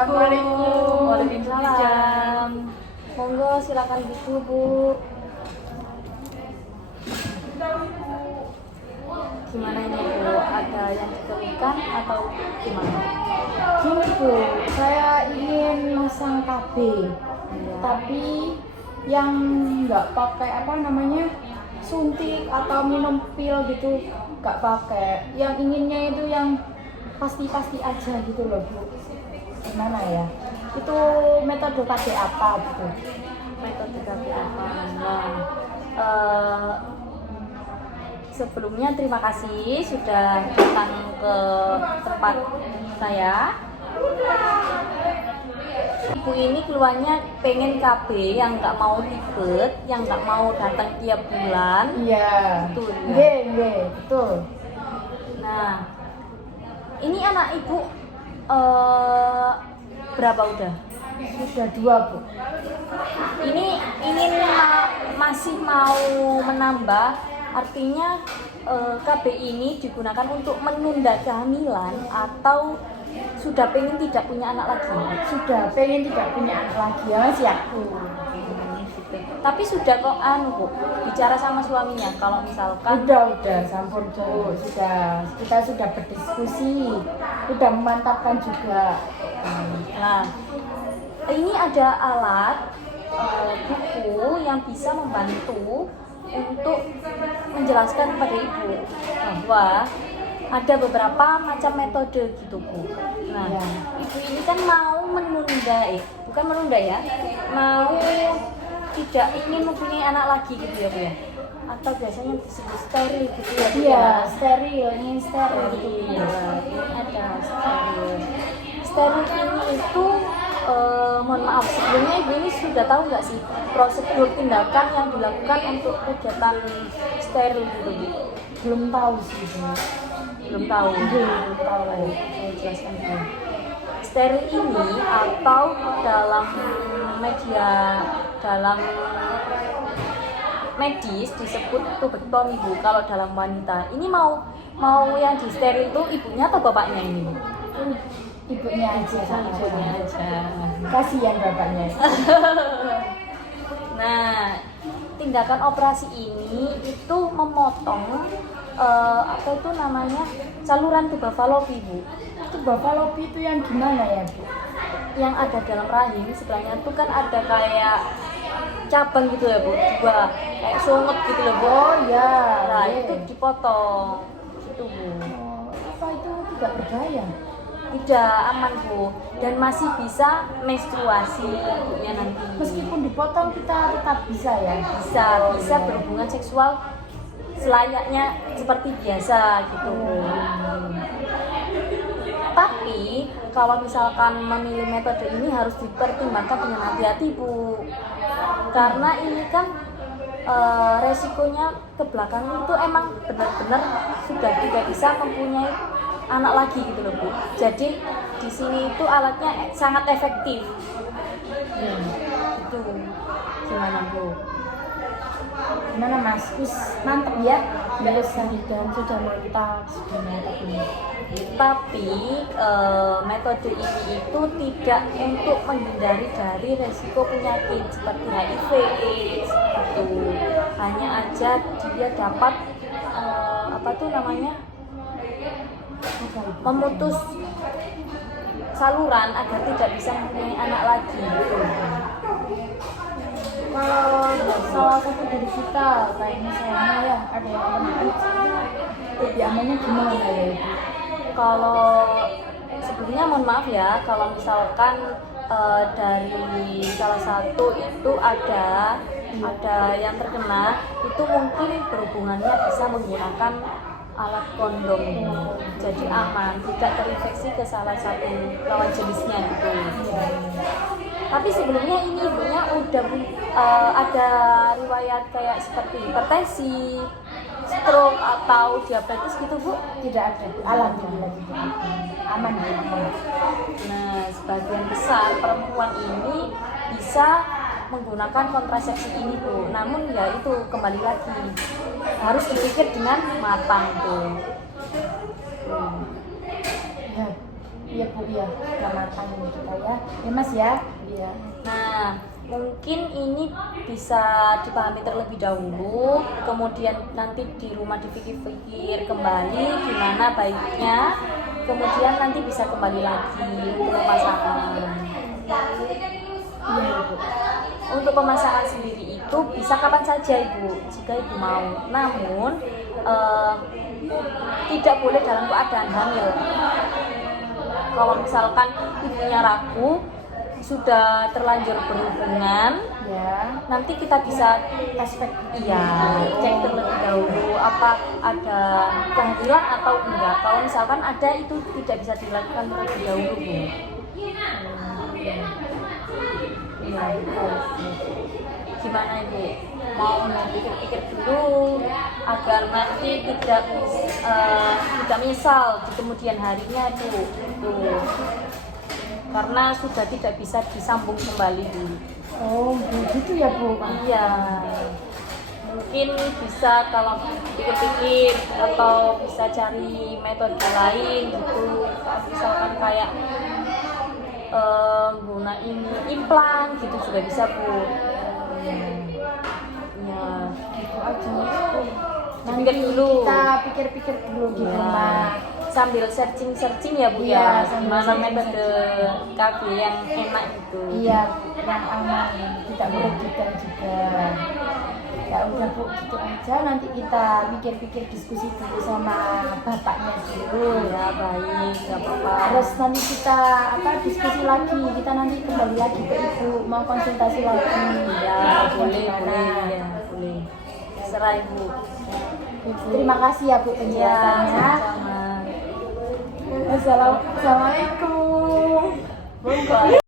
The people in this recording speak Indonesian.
Assalamualaikum. Waalaikumsalam. Monggo silakan buku, Bu. Gimana ini, Bu? Ada yang dikeluhkan atau gimana? Gini Bu, saya ingin masang KB, Ya. tapi yang nggak pakai suntik atau minum pil gitu, nggak pakai. Yang inginnya itu yang pasti-pasti aja gitu loh Bu. Gimana ya? Itu metode KB apa gitu? Metode KB apa? Nah, sebelumnya terima kasih sudah datang ke tempat saya. Ibu ini keluarnya pengen KB yang nggak mau ribet, yang nggak mau datang tiap bulan. Iya. Betul, ya? Nggih, betul. Nah, ini anak ibu berapa udah? Sudah 2 Bu. Ini ingin masih mau menambah, artinya KB ini digunakan untuk menunda kehamilan atau sudah pengen tidak punya anak lagi? Sudah pengen tidak punya anak lagi ya Mas ya? Gitu. Tapi sudah kok Bu, bicara sama suaminya kalau misalkan Udah sampun Bu, kita sudah berdiskusi, udah memantapkan juga. Nah, ini ada alat buku yang bisa membantu untuk menjelaskan kepada ibu bahwa ada beberapa macam metode gitu Bu. Nah, Ya. ibu ini kan mau menunda, bukan menunda ya, mau tidak ingin mempunyai anak lagi gitu ya Bu ya, atau biasanya disebut steril gitu ya Bu Iya, ya. steril, ingin steril gitu. Iya, ini ada steril. Steril ini itu mohon maaf sebelumnya ibu ini sudah tahu nggak sih prosedur tindakan yang dilakukan untuk kegiatan steril gitu Bu? Belum tahu sih Bu. Belum tahu. Belum tahu. Saya jelaskan dulu. Steril ini atau dalam medis disebut tubektomi Bu. Kalau dalam wanita ini mau yang di steril itu ibunya atau bapaknya ini Bu? Ibunya aja. Ibunya aja. Kasihan bapaknya. Nah, tindakan operasi ini itu memotong saluran tuba falopi Bu. Itu bafalopi itu yang gimana ya Bu? Yang ada dalam rahim sebelahnya itu kan ada kayak cabang gitu ya Bu, dua kayak sungut gitu loh Bu. Oh ya. Nah Iya. itu dipotong gitu Bu. Oh, apa itu tidak berbahaya? Tidak, aman Bu, dan masih bisa menstruasi ibunya nanti. Meskipun dipotong kita tetap bisa ya. bisa berhubungan seksual selayaknya seperti biasa gitu Bu. Tapi kalau misalkan memilih metode ini harus dipertimbangkan dengan hati-hati Bu, karena ini kan resikonya ke belakang itu emang benar-benar sudah tidak bisa mempunyai anak lagi gitu loh Bu. Jadi di sini itu alatnya sangat efektif. Itu gimana Bu? Gimana Mas? Mantep ya? Dan sudah mantap ini. Tapi metode ini itu tidak untuk menghindari dari resiko penyakit seperti HIV/AIDS gitu. Hanya aja dia dapat memutus saluran agar tidak bisa mempunyai anak lagi gitu. Kalau salah satu dari kita kayak misalnya ya ada yang lebih amannya gimana ya Ibu? Kalau sebelumnya mohon maaf ya, kalau misalkan dari salah satu itu ada yang terkena, itu mungkin berhubungannya bisa menggunakan alat kondom, jadi aman, tidak terinfeksi ke salah satu lawan jenisnya gitu. Tapi sebelumnya ini ibunya udah ada riwayat kayak seperti hipertensi, stroke atau diabetes gitu Bu? Tidak ada. Alhamdulillah tidak ada. Aman Bu. Nah, sebagian besar perempuan ini bisa menggunakan kontrasepsi ini Bu. Namun ya itu kembali lagi harus dipikir dengan matang Bu. Ya, ya Bu ya, sudah matang ini kita ya. Ya Mas ya. Iya. Nah, mungkin ini bisa dipahami terlebih dahulu, kemudian nanti di rumah dipikir-pikir kembali gimana baiknya, kemudian nanti bisa kembali lagi untuk pemasangan. Iya Bu. Untuk pemasangan sendiri itu bisa kapan saja Ibu, jika Ibu mau. Namun tidak boleh dalam keadaan hamil. Kalau misalkan ibunya ragu, sudah terlanjur berhubungan, Ya. nanti kita bisa Aspek iya cek terlebih dahulu apa ada kehamilan atau enggak. Kalau misalkan ada, itu tidak bisa dilakukan terlebih dahulu Bu. Iya. Gimana Ibu? Mau pikir-pikir dulu agar nanti tidak misal di kemudian harinya tuh. Karena sudah tidak bisa disambung kembali Bu. Oh, begitu ya Bu. Iya. Mungkin bisa kalau pikir-pikir atau bisa cari metode lain gitu. Misalkan kayak gunain implan gitu juga bisa Bu. Ya, Gitu aja Bu. Nanti Dipikir dulu. kita pikir-pikir dulu di ya. rumah. Sambil searching ya Bu Iya, ya. sambil Gimana searching. metode KB yang enak gitu. Iya, yang aman, tidak merugikan juga. Ya udah Bu, gitu aja. Nanti kita pikir-pikir diskusi dulu sama bapaknya dulu. Ya baik, nggak apa-apa. Terus nanti kita diskusi lagi. Kita nanti kembali lagi ke Ibu, mau konsultasi lagi. Ya boleh, Gimana? ya boleh. Serah Ibu. Terima kasih ya Bu Ya, penjelasannya. sama-sama. Assalamualaikum. Bye.